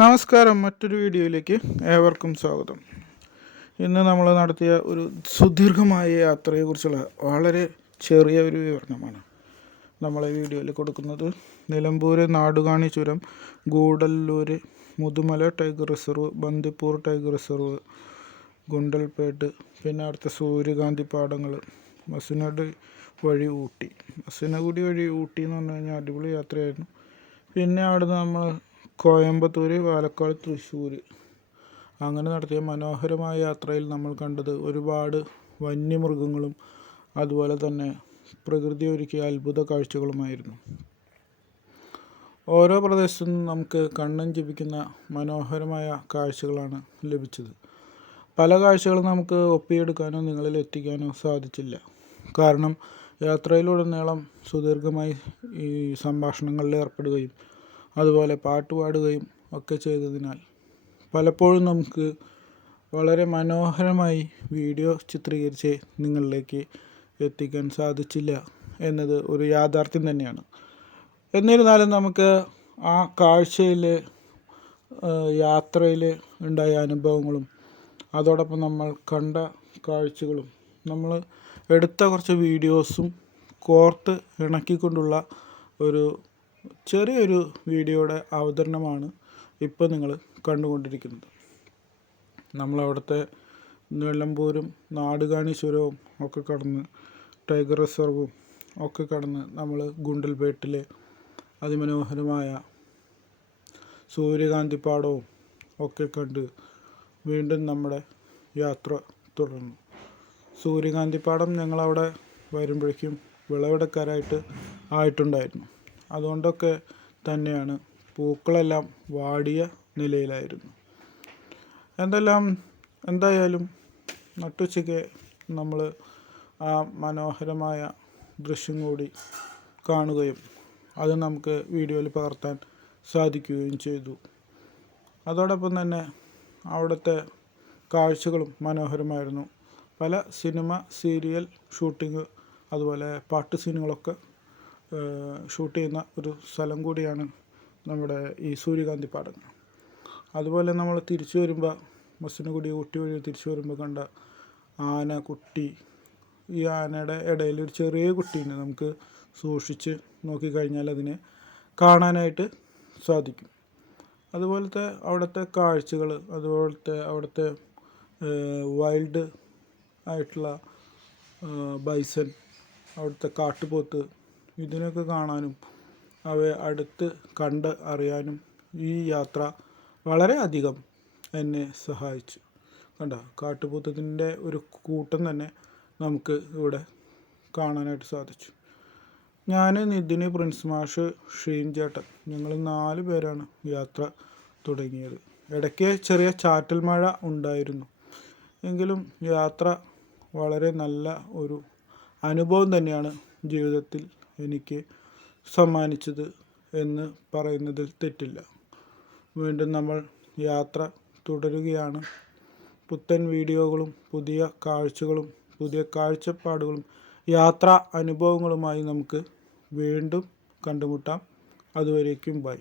നമസ്കാരം. മറ്റൊരു വീഡിയോയിലേക്ക് ഏവർക്കും സ്വാഗതം. ഇന്ന് നമ്മൾ നടത്തിയ ഒരു സുദീർഘമായ യാത്രയെക്കുറിച്ചുള്ള വളരെ ചെറിയ ഒരു വിവരണമാണ് നമ്മളെ വീഡിയോയിൽ കൊടുക്കുന്നത്. Nilambur Nadukani Churam, Gudalur, Mudumalai tiger reserve, Bandipur tiger reserve, Gundlupet, പിന്നെ അടുത്ത സൂര്യകാന്തി പാടങ്ങൾ, മസിനഗുഡി വഴി ഊട്ടി. മസിനഗുഡി വഴി ഊട്ടി എന്ന് പറഞ്ഞു കഴിഞ്ഞാൽ അടിപൊളി യാത്രയായിരുന്നു. പിന്നെ അവിടുന്ന് നമ്മൾ കോയമ്പത്തൂർ, പാലക്കാട്, തൃശ്ശൂർ അങ്ങനെ നടത്തിയ മനോഹരമായ യാത്രയിൽ നമ്മൾ കണ്ടത് ഒരുപാട് വന്യമൃഗങ്ങളും അതുപോലെ തന്നെ പ്രകൃതി ഒരുക്കിയ അത്ഭുത കാഴ്ചകളുമായിരുന്നു. ഓരോ പ്രദേശത്തു നിന്നും നമുക്ക് കണ്ണും ജപിക്കുന്ന മനോഹരമായ കാഴ്ചകളാണ് ലഭിച്ചത്. പല കാഴ്ചകളും നമുക്ക് ഒപ്പിയെടുക്കാനോ നിങ്ങളിൽ എത്തിക്കാനോ സാധിച്ചില്ല. കാരണം യാത്രയിലുടനീളം സുദീർഘമായി ഈ സംഭാഷണങ്ങളിൽ ഏർപ്പെടുകയും അതുപോലെ പാട്ട് പാടുകയും ഒക്കെ ചെയ്തതിനാൽ പലപ്പോഴും നമുക്ക് വളരെ മനോഹരമായി വീഡിയോ ചിത്രീകരിച്ച് നിങ്ങളിലേക്ക് എത്തിക്കാൻ സാധിച്ചില്ല എന്നത് ഒരു യാഥാർത്ഥ്യം തന്നെയാണ്. എന്നിരുന്നാലും നമുക്ക് ആ കാഴ്ചയിൽ യാത്രയിൽ ഉണ്ടായ അനുഭവങ്ങളും അതോടൊപ്പം നമ്മൾ കണ്ട കാഴ്ചകളും നമ്മൾ എടുത്ത കുറച്ച് വീഡിയോസും കോർത്ത് ഇണക്കിക്കൊണ്ടുള്ള ഒരു ചെറിയൊരു വീഡിയോയുടെ അവതരണമാണ് ഇപ്പോൾ നിങ്ങൾ കണ്ടുകൊണ്ടിരിക്കുന്നത്. നമ്മളവിടുത്തെ നിലമ്പൂരും നാടുകാണി ചുരവും ഒക്കെ കടന്ന് ടൈഗർ റിസർവും ഒക്കെ കടന്ന് നമ്മൾ ഗുണ്ടൽപേട്ടിലെ അതിമനോഹരമായ സൂര്യകാന്തി പാടവും ഒക്കെ കണ്ട് വീണ്ടും നമ്മുടെ യാത്ര തുടർന്നു. സൂര്യകാന്തി പാടം ഞങ്ങളവിടെ വരുമ്പോഴേക്കും വിളവെടുക്കാനായിട്ട് ആയിട്ടുണ്ടായിരുന്നു. അതുകൊണ്ടൊക്കെ തന്നെയാണ് പൂക്കളെല്ലാം വാടിയ നിലയിലായിരുന്നു. എന്തായാലും നട്ടുച്ചയ്ക്ക് നമ്മൾ ആ മനോഹരമായ ദൃശ്യം കൂടി കാണുകയും അത് നമുക്ക് വീഡിയോയിൽ പകർത്താൻ സാധിക്കുകയും ചെയ്തു. അതോടൊപ്പം തന്നെ അവിടുത്തെ കാഴ്ചകളും മനോഹരമായിരുന്നു. പല സിനിമ, സീരിയൽ ഷൂട്ടിങ് അതുപോലെ പാട്ട് സീനുകളൊക്കെ ഷൂട്ട് ചെയ്യുന്ന ഒരു സ്ഥലം കൂടിയാണ് നമ്മുടെ ഈ സൂര്യകാന്തി പാടങ്ങൾ. അതുപോലെ നമ്മൾ തിരിച്ചു വരുമ്പോൾ മസിനഗുഡി ഊട്ടി വഴി തിരിച്ചു വരുമ്പോൾ കണ്ട ആന കുട്ടി, ഈ ആനയുടെ ഇടയിൽ ഒരു ചെറിയ കുട്ടീനെ നമുക്ക് സൂക്ഷിച്ച് നോക്കിക്കഴിഞ്ഞാൽ അതിനെ കാണാനായിട്ട് സാധിക്കും. അതുപോലത്തെ അവിടുത്തെ കാഴ്ചകൾ, അതുപോലത്തെ അവിടുത്തെ വൈൽഡ് ആയിട്ടുള്ള ബൈസൺ, അവിടുത്തെ കാട്ടുപോത്ത്, ഇതിനൊക്കെ കാണാനും അവയെ അടുത്ത് കണ്ട് അറിയാനും ഈ യാത്ര വളരെയധികം എന്നെ സഹായിച്ചു. കണ്ട കാട്ടുപോത്തിൻ്റെ ഒരു കൂട്ടം തന്നെ നമുക്ക് ഇവിടെ കാണാനായിട്ട് സാധിച്ചു. ഞാൻ, നിതിന്, പ്രിൻസ് മാഷ്, ഷീൻ ചേട്ടൻ, ഞങ്ങൾ 4 പേരാണ് യാത്ര തുടങ്ങിയത്. ഇടയ്ക്ക് ചെറിയ ചാറ്റൽ മഴ ഉണ്ടായിരുന്നു. എങ്കിലും യാത്ര വളരെ നല്ല ഒരു അനുഭവം തന്നെയാണ് ജീവിതത്തിൽ എനിക്ക് സമ്മാനിച്ചത് എന്ന് പറയുന്നതിൽ തെറ്റില്ല. വീണ്ടും നമ്മൾ യാത്ര തുടരുകയാണ്. പുത്തൻ വീഡിയോകളും പുതിയ കാഴ്ചകളും പുതിയ കാഴ്ചപ്പാടുകളും യാത്രാ അനുഭവങ്ങളുമായി നമുക്ക് വീണ്ടും കണ്ടുമുട്ടാം. അതുവരേക്കും ബൈ.